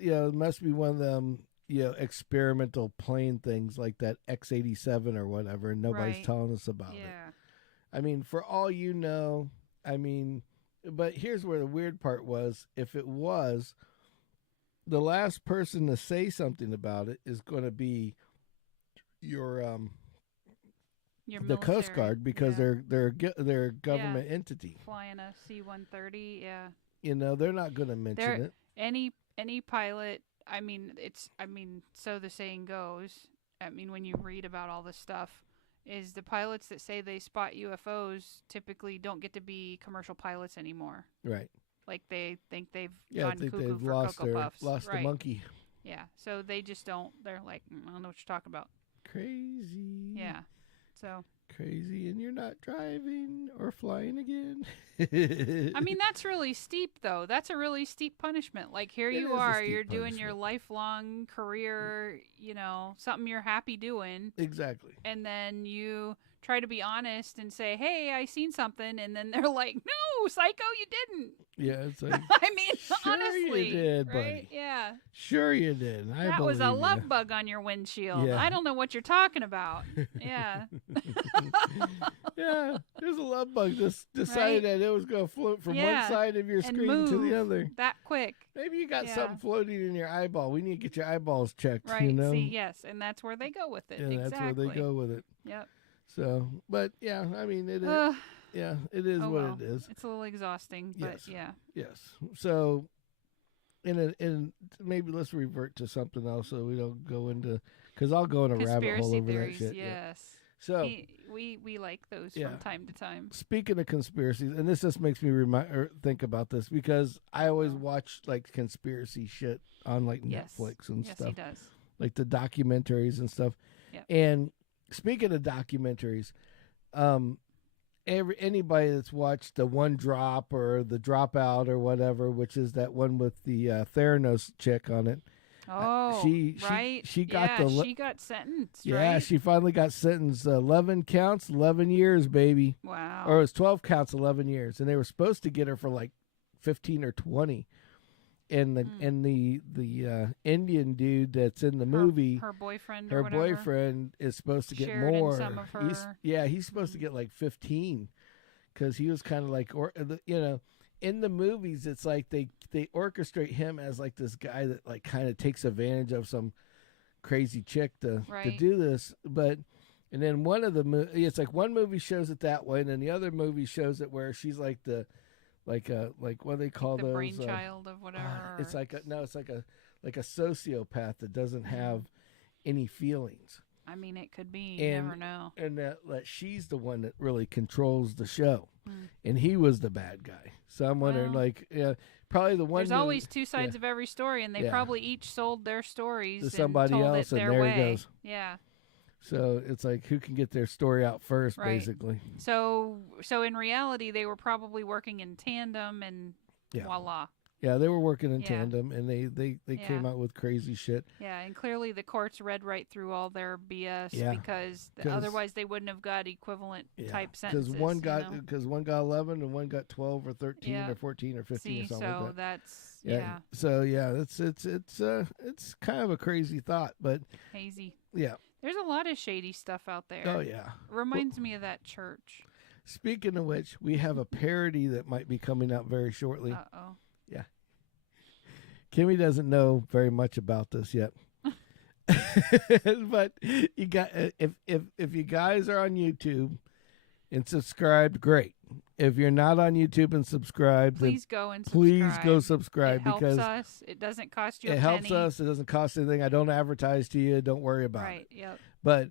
be one of them, experimental plane things like that X-87 or whatever." And nobody's telling us about it. I mean, for all you know, but here's where the weird part was: if it was, the last person to say something about it is going to be your the military. Coast Guard, because they're a government entity. Flying a C-130, they're not going to mention it. Any pilot. I mean, so the saying goes. I mean, when you read about all this stuff, is the pilots that say they spot UFOs typically don't get to be commercial pilots anymore. Right. Like they think they've gone cuckoo for Cocoa Puffs. Lost the monkey. Yeah. So they just don't. They're like, I don't know what you're talking about. Crazy. Yeah. So crazy, and you're not driving or flying again. I mean, that's really steep, though. That's a really steep punishment. Like, here you are, you're doing your lifelong career, something you're happy doing. Exactly. And then you try to be honest and say, hey, I seen something. And then they're like, no, psycho, you didn't. Yeah, it's like, I mean, sure honestly. You did, right? buddy. Yeah. Sure you did. That was a love bug on your windshield. Yeah. I don't know what you're talking about. Yeah. Yeah, there's a love bug. Just decided that it was going to float from one side of your screen to the other. That quick. Maybe you got something floating in your eyeball. We need to get your eyeballs checked. Right. See, yes, and that's where they go with it. Yeah, exactly. That's where they go with it. Yep. So, but yeah, I mean, it is. Yeah, it is what it is. It's a little exhausting, but Yes. So, and maybe let's revert to something else so we don't go into, because I'll go in a rabbit hole over theories, that shit. Yes. So we like those from time to time. Speaking of conspiracies, and this just makes me think about this because I always watch like conspiracy shit on like Netflix and stuff. Yes, he does. Like the documentaries and stuff. Yep. And speaking of documentaries, anybody that's watched the One Drop or the Dropout or whatever, which is that one with the Theranos chick on it. Oh, she got she got sentenced. Yeah, right? She finally got sentenced. 11 counts, 11 years, baby. Wow. Or it was 12 counts, 11 years, and they were supposed to get her for like 15 or 20. And the Indian dude that's in the movie, her boyfriend, is supposed to get shared more. In some of her... He's supposed to get like 15, because he was kind of like, in the movies, it's like they orchestrate him as like this guy that like kind of takes advantage of some crazy chick to do this. But and then it's like one movie shows it that way, and then the other movie shows it where she's like the like what do they call the those brainchild of whatever. It's like a sociopath that doesn't have any feelings. I mean, it could be. You never know. And that she's the one that really controls the show, and he was the bad guy. So I'm wondering, probably the one. There's always two sides of every story, and they probably each sold their stories to somebody else, and there it goes. Yeah. So it's like, who can get their story out first, basically. So in reality, they were probably working in tandem, and voila. Yeah, they were working in tandem, and they came out with crazy shit. Yeah, and clearly the courts read right through all their BS because otherwise they wouldn't have got equivalent type sentences. Because one got 11 and one got 12 or 13 or 14 or 15 or something like that. So it's kind of a crazy thought, but hazy. Yeah. There's a lot of shady stuff out there. Oh yeah. Reminds me of that church. Speaking of which, we have a parody that might be coming out very shortly. Uh-oh. Yeah. Kimmy doesn't know very much about this yet. But you got if you guys are on YouTube and subscribed, great. If you're not on YouTube and subscribed, please go and subscribe. Please go subscribe because us. It doesn't cost you a penny. It helps us. It doesn't cost anything. I don't advertise to you. Don't worry about it. Right. Yep. But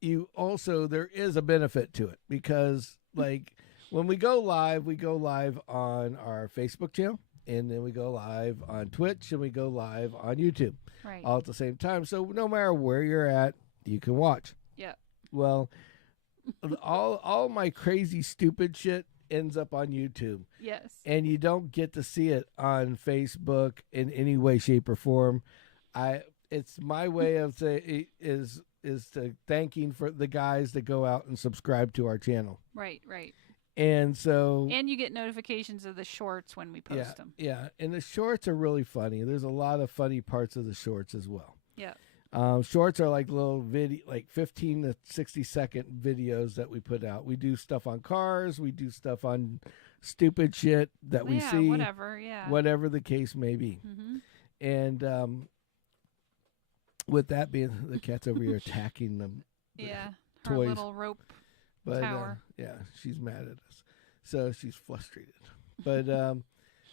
you also, there is a benefit to it because like when we go live on our Facebook channel, and then we go live on Twitch, and we go live on YouTube, right, all at the same time. So no matter where you're at, you can watch. Yeah. Well, all my crazy stupid shit ends up on YouTube. Yes. And you don't get to see it on Facebook in any way, shape, or form. It's my way of say is to thanking for the guys that go out and subscribe to our channel. Right. Right. And so, and you get notifications of the shorts when we post them. Yeah, and the shorts are really funny. There's a lot of funny parts of the shorts as well. Yeah. Shorts are like little video, like 15 to 60-second videos that we put out. We do stuff on cars. We do stuff on stupid shit that we see. Whatever the case may be. Mm-hmm. And with that being, the cat's over here attacking them. Yeah, toys. Her little rope. Tower. Yeah, she's mad at us, so she's frustrated. But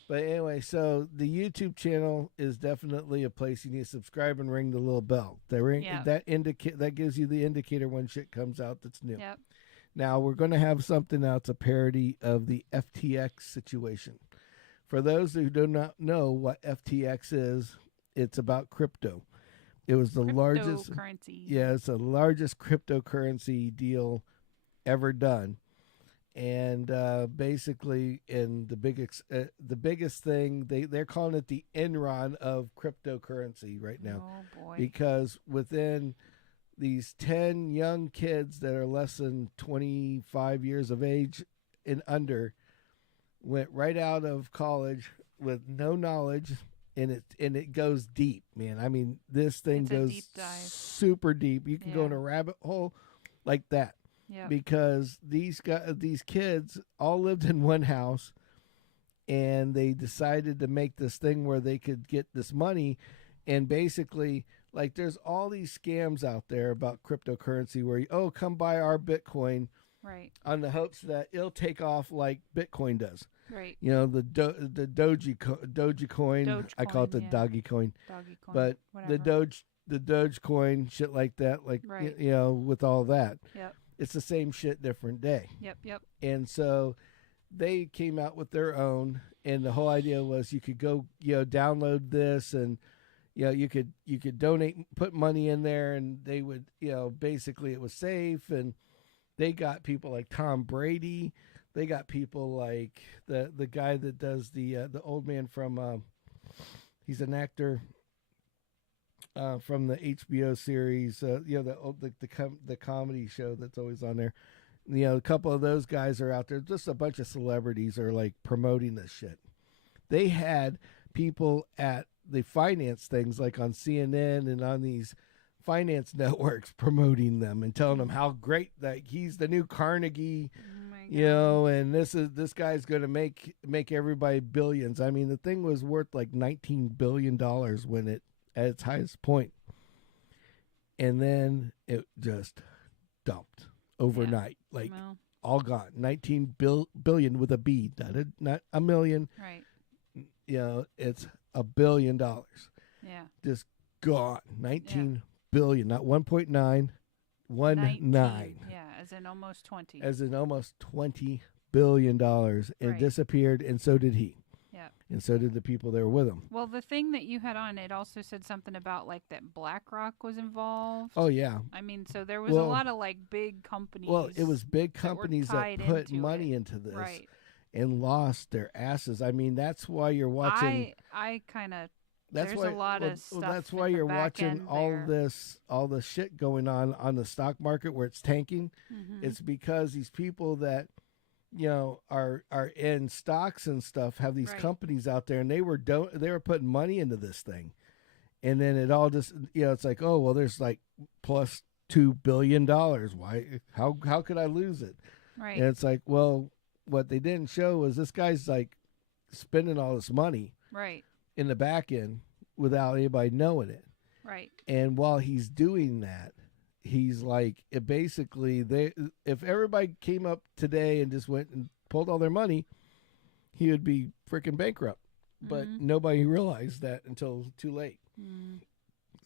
anyway, so the YouTube channel is definitely a place you need to subscribe and ring the little bell. That gives you the indicator when shit comes out that's new. Yep. Now we're going to have something out. It's a parody of the FTX situation. For those who do not know what FTX is, it's about crypto. It was the largest cryptocurrency. Yeah, it's the largest cryptocurrency deal ever done, and basically, in the biggest thing, they're calling it the Enron of cryptocurrency right now. Oh boy! Because within these 10 young kids that are less than 25 years of age and under, went right out of college with no knowledge, and it goes deep, man. I mean, this thing goes deep dive. Super deep. You can go in a rabbit hole like that. Yep. Because these kids all lived in one house, and they decided to make this thing where they could get this money, and basically, like, there's all these scams out there about cryptocurrency where come buy our Bitcoin, right, on the hopes that it'll take off like Bitcoin does. Right. You know, the Dogecoin. I call it the doggy coin. Doggy coin. But whatever. the Dogecoin, shit like that, like right. With all that. Yep. It's the same shit, different day. Yep. And so they came out with their own, and the whole idea was you could go, download this, and you could donate, put money in there, and they would, basically it was safe. And they got people like Tom Brady. They got people like the guy that does the old man from he's an actor. From the HBO series, the comedy show that's always on there. A couple of those guys are out there. Just a bunch of celebrities are like promoting this shit. They had people at the finance things like on CNN and on these finance networks promoting them and telling them how great that he's the new Carnegie, and this guy's going to make everybody billions. I mean, the thing was worth like $19 billion when it at its highest point, and then it just dumped overnight, all gone. 19 billion with a B, not a million. Right. It's $1 billion. Yeah. Just gone. 19 billion, not 1.9, 19. Yeah, as in almost 20. As in almost $20 billion, and disappeared, and so did he. Yeah. And so did the people that were with him. Well, the thing that you had on, it also said something about like that BlackRock was involved. Oh, yeah. I mean, so there was a lot of like big companies. Well, it was big companies that put money into this and lost their asses. I mean, that's why you're watching. I kind of. That's there's why, a lot of stuff. That's why you're watching all the shit going on the stock market where it's tanking. Mm-hmm. It's because these people that are in stocks and stuff have these companies out there, and they were putting money into this thing, and then it all just it's like, oh well, there's like plus $2 billion. Why? How could I lose it? Right. And it's like, well, what they didn't show was this guy's like spending all this money. Right. in the back end without anybody knowing it. Right. And while he's doing that, he's like, if everybody came up today and just went and pulled all their money, he would be freaking bankrupt. But nobody realized that until too late.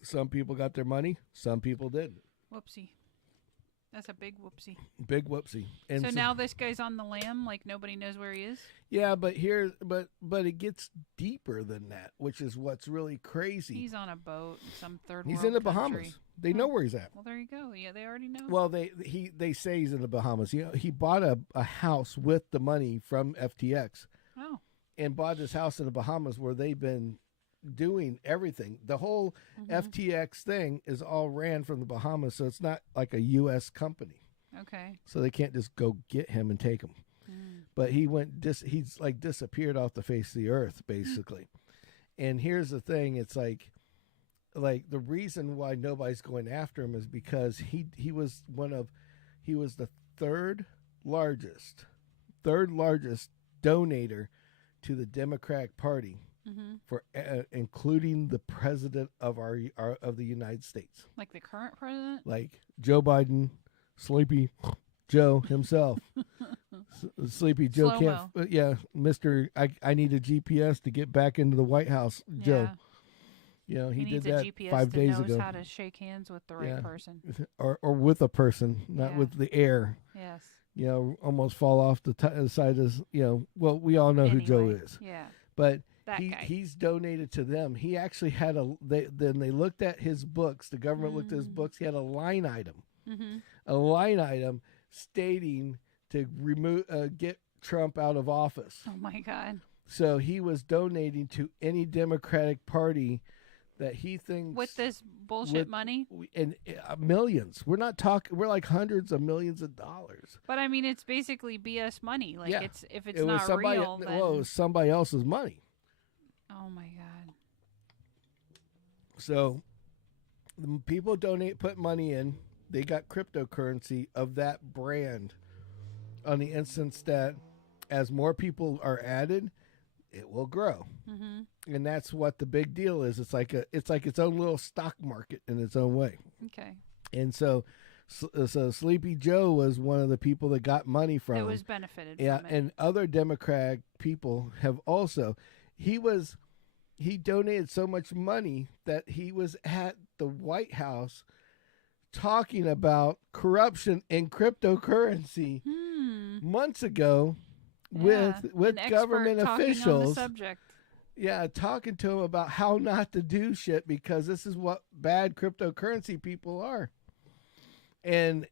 Some people got their money, some people didn't. Whoopsie. That's a big whoopsie. Big whoopsie. And so now this guy's on the lam, like nobody knows where he is? Yeah, but it gets deeper than that, which is what's really crazy. He's on a boat in some third He's world in the country. Bahamas. They know where he's at. Well, there you go. Yeah, they already know. Well, they say he's in the Bahamas. He bought a house with the money from FTX. Oh. And bought this house in the Bahamas where they've been doing everything. The whole FTX thing is all ran from the Bahamas, so it's not like a U.S. company. Okay. So they can't just go get him and take him. But he's like disappeared off the face of the earth, basically. And here's the thing: it's like the reason why nobody's going after him is because he was the third largest donator to the Democratic Party for including the president of of the United States, like the current president, like Joe Biden, Sleepy Joe himself. Sleepy Joe Slow-mo. can't. Mr. I need a GPS to get back into the White House. Joe. He did that GPS 5 days knows ago. How to shake hands with the right person, or with a person, not with the air. Yes. Almost fall off the side of, well, we all know who Joe is. Yeah. But that guy. He's donated to them. He actually had then they looked at his books. The government looked at his books. He had a line item. A line item stating to get Trump out of office. Oh my God. So he was donating to any Democratic Party that he thinks with this bullshit money and millions. We're not talking. We're like hundreds of millions of dollars. But I mean, it's basically BS money. Like if it's it not real, then... well, it was somebody else's money. Oh my God. So the people put money in. They got cryptocurrency of that brand. On the instance that as more people are added, it will grow. And that's what the big deal is. It's like its own little stock market in its own way. Okay. And so Sleepy Joe was one of the people that got money from it. Was benefited from it. And other Democratic people have also. He donated so much money that he was at the White House talking about corruption in cryptocurrency months ago with government officials. On the subject. Yeah, talking to him about how not to do shit because this is what bad cryptocurrency people are. And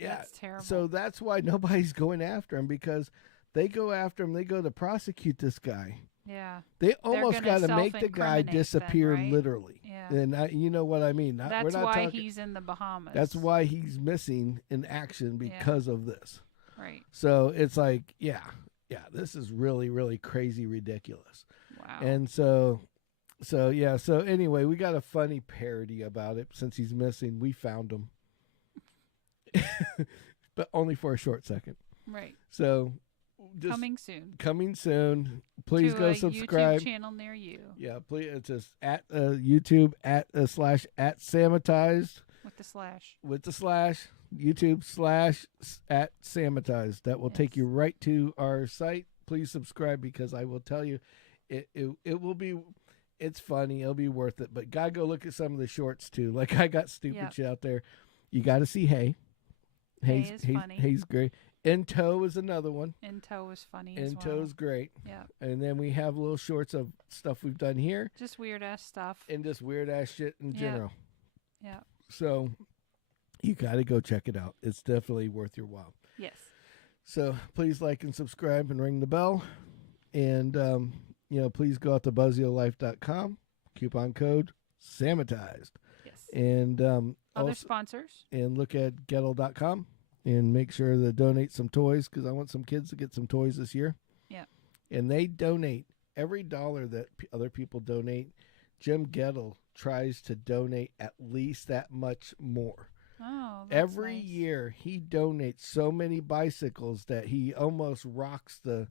that's terrible. So that's why nobody's going after him, because they go after him. They go to prosecute this guy. Yeah. They almost got to make the guy disappear, right? Literally. Yeah. And you know what I mean. That's why he's in the Bahamas. That's why he's missing in action because of this. Right. So it's like, this is really, really crazy, ridiculous. Wow. And so anyway, we got a funny parody about it. Since he's missing, we found him. But only for a short second. Right. So just coming soon. Please go subscribe. YouTube channel near you. Yeah, please. It's just at YouTube @Samatized with the slash YouTube /@Samatized. That will take you right to our site. Please subscribe, because I will tell you, it will be. It's funny. It'll be worth it. But gotta go look at some of the shorts too. Like, I got stupid shit out there. You got to see Hay. Hay's funny. Hay's great. In Tow is another one. In Tow is funny In as well. Tow's great. Yeah. And then we have little shorts of stuff we've done here. Just weird ass stuff. And just weird ass shit in general. Yeah. So you got to go check it out. It's definitely worth your while. Yes. So please like and subscribe and ring the bell. And, please go out to buzziolife.com. Coupon code Samatized. Yes. And other sponsors. And look at Gettle.com and make sure to donate some toys, because I want some kids to get some toys this year. Yeah. And they donate every dollar that other people donate. Jim Gettle tries to donate at least that much more. Oh, that's every nice. year he donates so many bicycles that he almost rocks the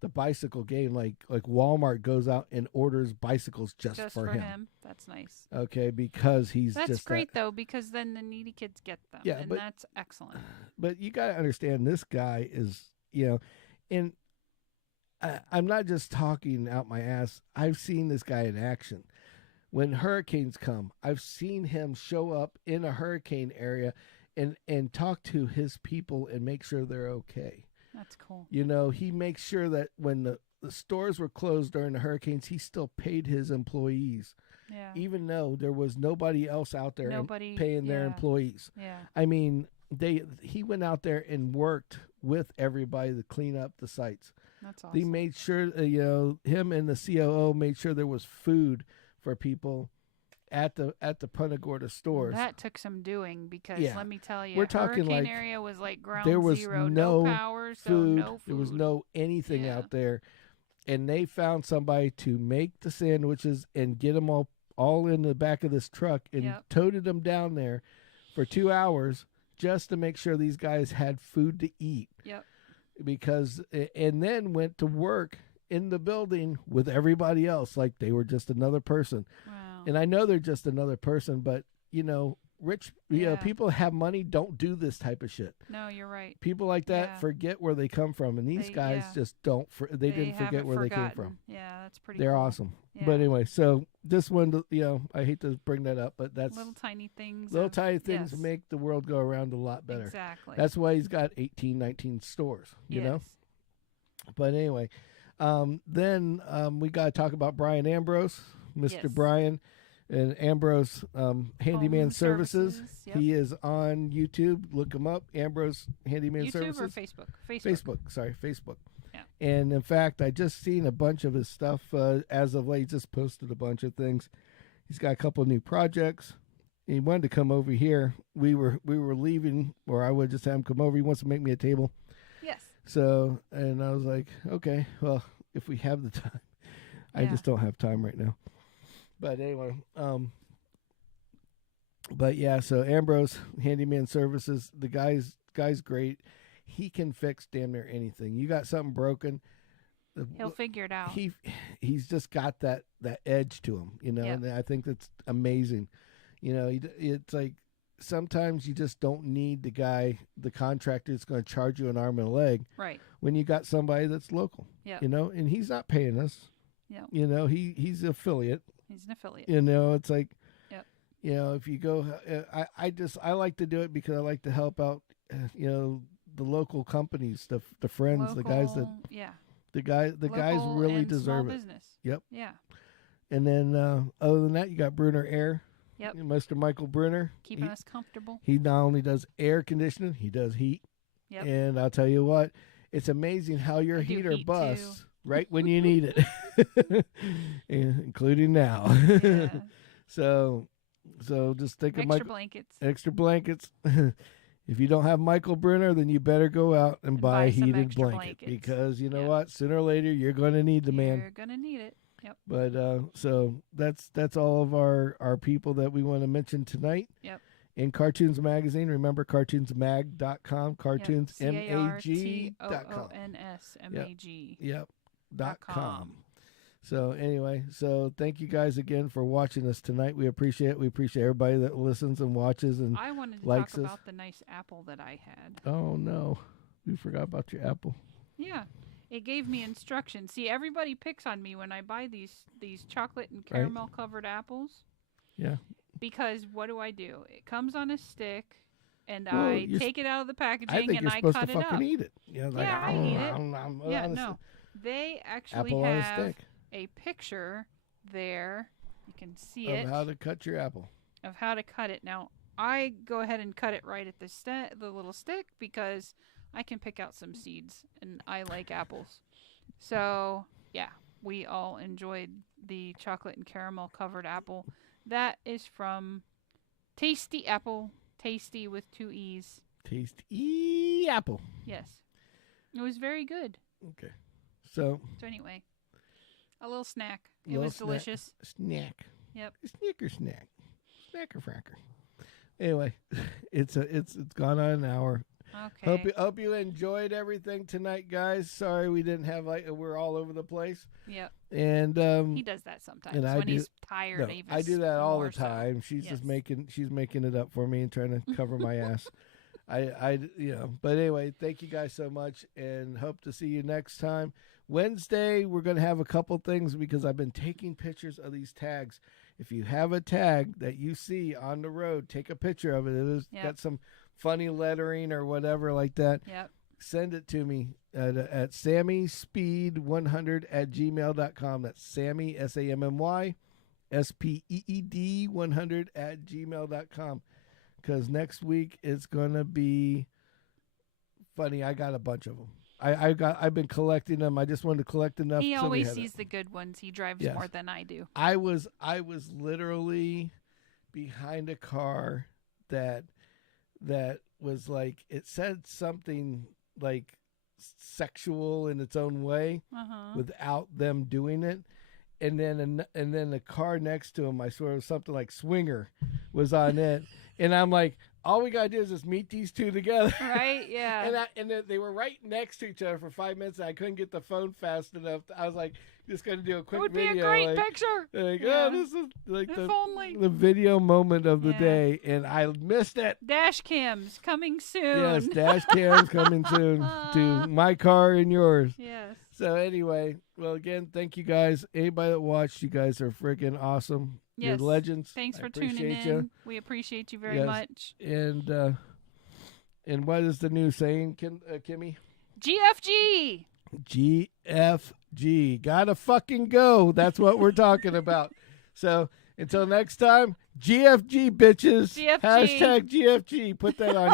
the bicycle game. Like Walmart goes out and orders bicycles just for him. That's nice. Okay, because that's great though, because then the needy kids get them. Yeah, and that's excellent. But you got to understand, this guy is, and I'm not just talking out my ass. I've seen this guy in action. When hurricanes come, I've seen him show up in a hurricane area and talk to his people and make sure they're okay. That's cool. He makes sure that when the stores were closed during the hurricanes, he still paid his employees. Yeah. Even though there was nobody else out there paying their employees. Yeah. I mean, he went out there and worked with everybody to clean up the sites. That's awesome. They made sure, him and the COO made sure there was food for people at the Punta Gorda stores. That took some doing, because let me tell you, we're talking hurricane like area was like ground there was zero, no power, so food, no food. There was no anything out there, and they found somebody to make the sandwiches and get them all in the back of this truck and toted them down there for 2 hours just to make sure these guys had food to eat. Yep. Because and then went to work in the building with everybody else like they were just another person. Wow. And I know they're just another person, but rich people have money, don't do this type of shit. No, you're right. People like that forget where they come from, and these guys just don't. They didn't forget where they came from. Yeah, that's pretty. They're cool. awesome. Yeah. But anyway, so this one, I hate to bring that up, but that's little tiny things. Make the world go around a lot better. Exactly. That's why he's got 18, 19 stores. You know. But anyway, then we got to talk about Brian Ambrose, Mr. Brian. And Ambrose Handyman Services. Yep. He is on YouTube. Look him up. Ambrose Handyman Services. YouTube or Facebook? Facebook. Yeah. And in fact, I just seen a bunch of his stuff as of late. Just posted a bunch of things. He's got a couple of new projects. He wanted to come over here. We were leaving, or I would just have him come over. He wants to make me a table. Yes. So, and I was like, okay, well, if we have the time. I just don't have time right now. But anyway, so Ambrose Handyman Services, the guy's great. He can fix damn near anything. You got something broken, he'll figure it out. He's just got that edge to him, and I think that's amazing. It's like sometimes you just don't need the contractor that's going to charge you an arm and a leg. Right. When you got somebody that's local. Yeah. And he's not paying us. Yeah. He's affiliate. He's an affiliate. It's like, if you go, I like to do it because I like to help out, the local companies, the friends, the guys that, the guys really deserve it. Business. Yep. Yeah. And then, other than that, you got Brunner Air. Yep. Mr. Michael Brunner. Keeping us comfortable. He not only does air conditioning, he does heat. Yep. And I'll tell you what, it's amazing how your heater busts right when you need it, including now. Yeah. So just think of extra blankets. If you don't have Michael Brunner, then you better go out and buy a heated blanket because you know what? Sooner or later, you're going to need the man. You're going to need it. Yep. But so that's all of our people that we want to mention tonight. Yep. In Cartoons Magazine, remember cartoonsmag.com, cartoonsmag.com. CARTOONSMAG. Yep. .com. So anyway, thank you guys again for watching us tonight. We appreciate it. We appreciate everybody that listens and watches and I wanted to likes talk us. about the nice apple that I had. Oh no, we forgot about your apple. Yeah, it gave me instructions. See, everybody picks on me when I buy these chocolate and caramel covered apples. Yeah. Because what do? It comes on a stick, and I take it out of the packaging and I cut it up. I think you're supposed to fucking eat it. I eat it. No. They actually have a picture there. You can see it. Of how to cut your apple. Of how to cut it. Now, I go ahead and cut it right at the little stick because I can pick out some seeds, and I like apples. So, yeah, we all enjoyed the chocolate and caramel covered apple. That is from Tasty Apple. Tasty with 2 E's. Tasty Apple. Yes. It was very good. Okay. So anyway, a little snack. It was delicious. Snack. Yep. Snicker snack. Snacker fracker. Anyway, it's gone on an hour. Okay. Hope you enjoyed everything tonight, guys. Sorry we didn't have we're all over the place. Yep. And he does that sometimes when he's tired. No, even I do that all the so. time. She's just making it up for me and trying to cover my ass. But anyway, thank you guys so much, and hope to see you next time. Wednesday, we're going to have a couple things because I've been taking pictures of these tags. If you have a tag that you see on the road, take a picture of it. It's got some funny lettering or whatever like that. Yep. Send it to me at sammyspeed100@gmail.com. That's Sammy, SAMMY, SPEED 100@gmail.com. Because next week it's gonna be funny. I got a bunch of them. I've been collecting them. I just wanted to collect enough. He always sees the good ones. He drives more than I do. I was literally behind a car that was like, it said something like sexual in its own way without them doing it. And then the car next to him, I swear it was something like swinger was on it. And I'm like, all we got to do is just meet these two together. Right, yeah. and then they were right next to each other for 5 minutes. And I couldn't get the phone fast enough. I was like, just going to do a quick video. It would be a great picture. Like, oh, this is like the video moment of the day. And I missed it. Dash cams coming soon. Yes, dash cams coming soon to my car and yours. Yes. So anyway, well, again, thank you guys. Anybody that watched, you guys are freaking awesome. Yes. You're legends. Thanks for tuning in. You. We appreciate you very much. And what is the new saying, Kimmy? GFG. GFG. Gotta fucking go. That's what we're talking about. So until next time, GFG, bitches. GFG. Hashtag GFG. Put that on